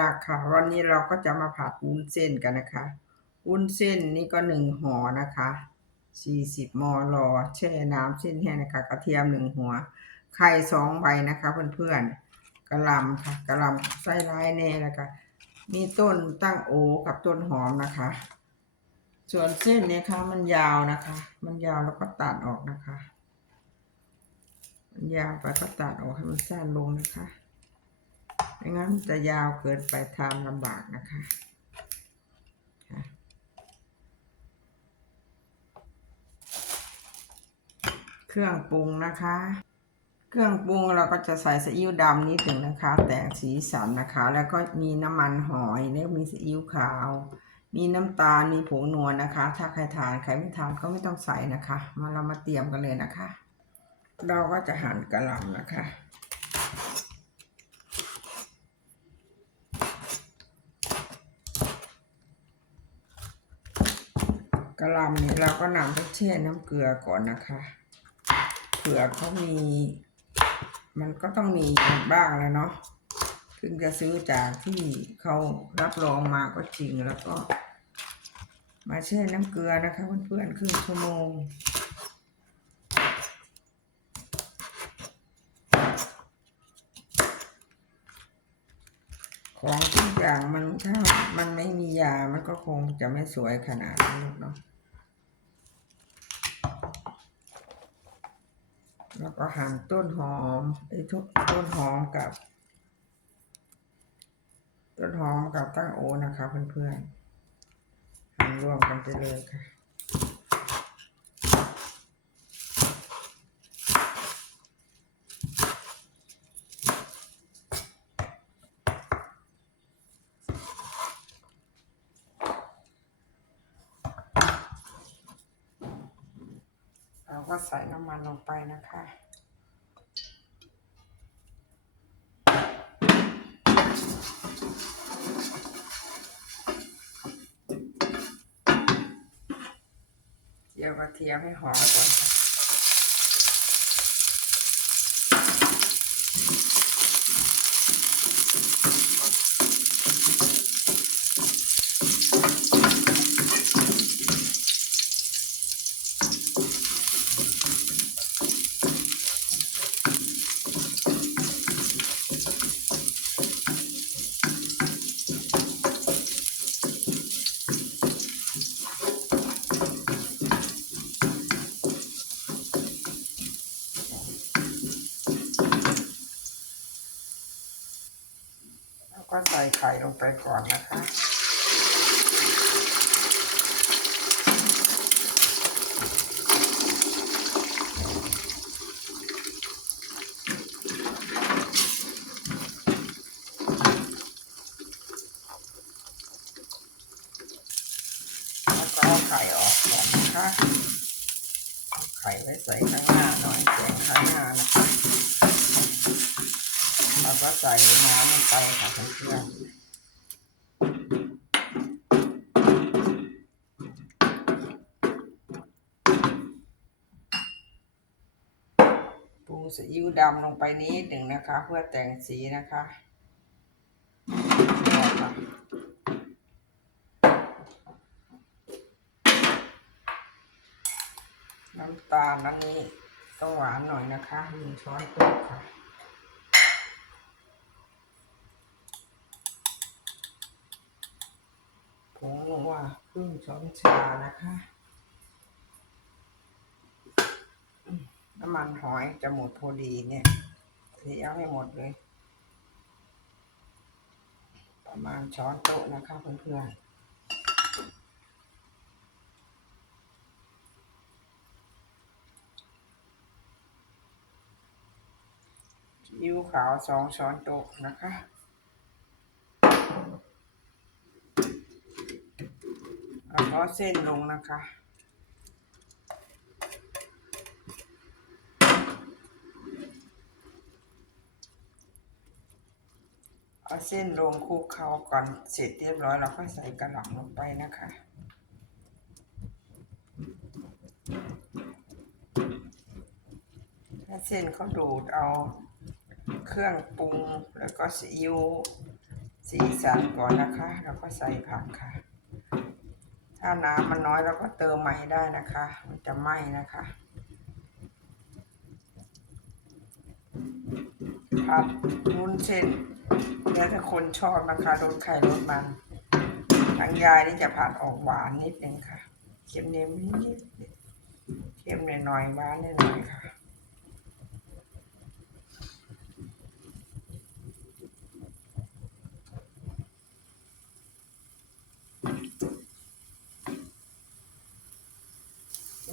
รักค่ะวันนี้เราก็จะมาผัดวุ้นเส้นกันนะคะ วุ้นเส้นนี่ก็หนึ่งห่อนะคะสี่สิบมลแช่น้ำเส้นแห้งนะคะ กระเทียมหนึ่งหัว ไข่สองใบนะคะเพื่อนๆกระลำค่ะกระลำไส้ร้ายแน่นะคะ มีต้นตั้งโอกับต้นหอมนะคะ ส่วนเส้นเนี่ยค่ะมันยาวนะคะ มันยาวแล้วก็ตัดออกนะคะ มันยาวไปก็ตัดออกให้มันสั้นลงนะคะ ไม่งั้นจะยาวเกินไปทำลำบากนะคะค่ะเครื่องปรุงนะคะ เครื่องปรุงเราก็จะใส่ซีอิ๊วดำนิดหนึ่งนะคะ แต่งสีสันนะคะ แล้วก็มีน้ำมันหอยแล้วมีซีอิ๊วขาว มีน้ำตาลมีผงนวลนะคะ ถ้าใครทานใครไม่ทานก็ไม่ต้องใส่นะคะ มาเรามาเตรียมกันเลยนะคะ เราก็จะหั่นกระหล่ำนะคะ กระล่ำนี่เราก็นำไปแช่น้ำเกลือก่อนนะคะเผื่อเขามี มันก็ต้องมีบ้างแล้วเนาะถึงจะซื้อจากที่เขารับรองมาก็จริงแล้วก็ มาแช่น้ำเกลือนะคะเพื่อนๆครึ่งชั่วโมงของทุกอย่างมันถ้ามันไม่มียา มันก็คงจะไม่สวยขนาดนี้นเนาะ แล้ว ก็หั่นต้นหอมไอ้ทุกต้นหอมกับ ต้นหอมกับตั้งโอนะคะเพื่อนๆหั่นรวมกันไปเลยค่ะเราก็ใส่น้ำมันลงไปนะคะ เจียวกระเทียมให้หอมก่อนค่ะ ก็ใส่ไข่ลงไปก่อนนะคะแล้วก็เอาไข่ออกก่อนนะคะเอาไข่ไว้ใส่ข้างหน้าหน่อยแกงข้างหน้านะคะ ก็ใส่น้ำลงไปค่ะเพื่อนปรุงซีอิ๊วดำลงไปนิดหนึ่งนะคะ เพื่อแต่งสีนะคะน้ำตาลอันนี้ต้องหวานหน่อยนะคะหนึ่งช้อนโต๊ะค่ะ ผงนัวครึ่งช้อนชานะคะ น้ำมันหอยจะหมดพอดีเนี่ยเทเอาให้หมดเลย ประมาณช้อนโต๊ะนะคะเพื่อนๆซีอิ๊วขาวสองช้อนโต๊ะนะคะ แล้วก็เส้นลงนะคะ เอาเส้นลงคลุกเคล้าก่อนเสร็จเรียบร้อยเราก็ใส่กระหล่ำลงไปนะคะถ้าเส้นเขาดูดเอาเครื่องปรุงแล้วก็ซีอิ๊วสีสันก่อนนะคะ แล้วก็ใส่ผักค่ะ ถ้าน้ำมันน้อยเราก็เติมใหม่ได้นะคะ มันจะไหม้นะคะผัดวุ้นเส้นแล้วแต่คนชอบนะคะรสไข่รสมันทางยายนี่จะผัดออกหวานนิดนึงค่ะ เค็มเนมนิดเค็มหน่อยๆหวานหน่อยค่ะ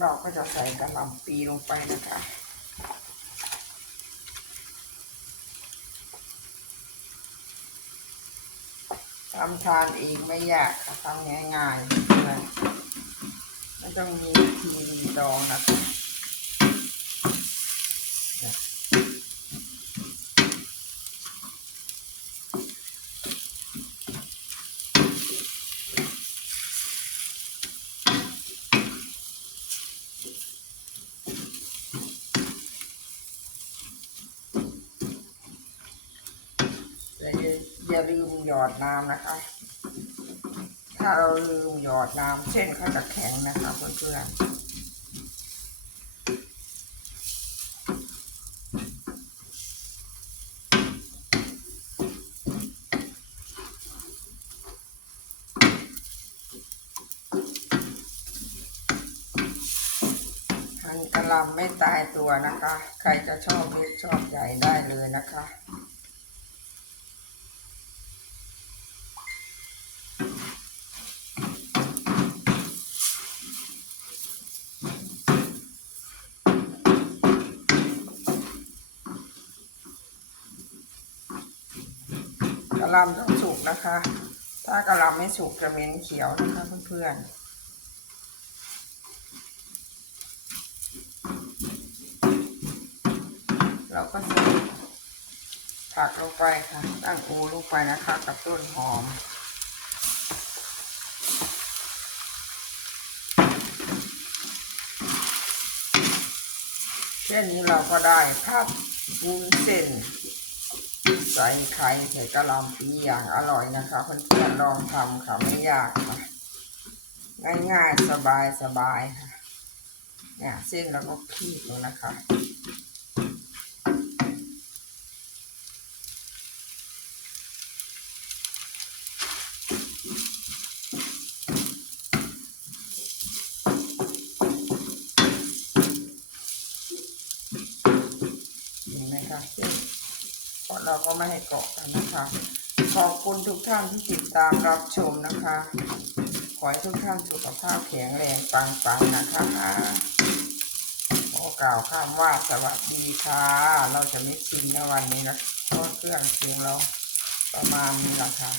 เราก็จะใส่กระหล่ำปีลงไปนะคะทำทานเองไม่ยากค่ะทำง่ายๆนะไม่ต้องมีทีรีดองนะคะแต่ อย่าลืมหยอดน้ำนะคะ ถ้าเราลืมหยอดน้ำเส้นเขาจะแข็งนะคะเพื่อนๆหั่นกระลำไม่ตายตัวนะคะ ใครจะชอบเล็กชอบใหญ่ได้เลยนะคะ ลำต้องสุกนะคะ ถ้ากระหลำไม่สุกจะเหม็นเขียวนะคะเพื่อนๆเราก็ใส่ผักลงไปค่ะ ตั้งอูลงไปนะคะ กับต้นหอมเช่นนี้เราก็ได้ผัดวุ้นเส้น ใส่ไข่ใส่กะลำปีอย่างอร่อยนะคะเพื่อนๆลองทำค่ะไม่ยากค่ะง่ายๆสบายสบายค่ะเนี่ยเส้นแล้วก็คีบดูนะคะเห็นไหมคะเส้น เราก็ไม่ให้เกาะกันนะคะ ขอบคุณทุกท่านที่ติดตามรับชมนะคะ ขอให้ทุกท่านสุขภาพแข็งแรงปังๆนะคะขอกล่าวข้ามว่าสวัสดีค่ะ เราจะไม่ชิมในวันนี้นะเพราะเครื่องชิมเราประมาณนี้แหละค่ะ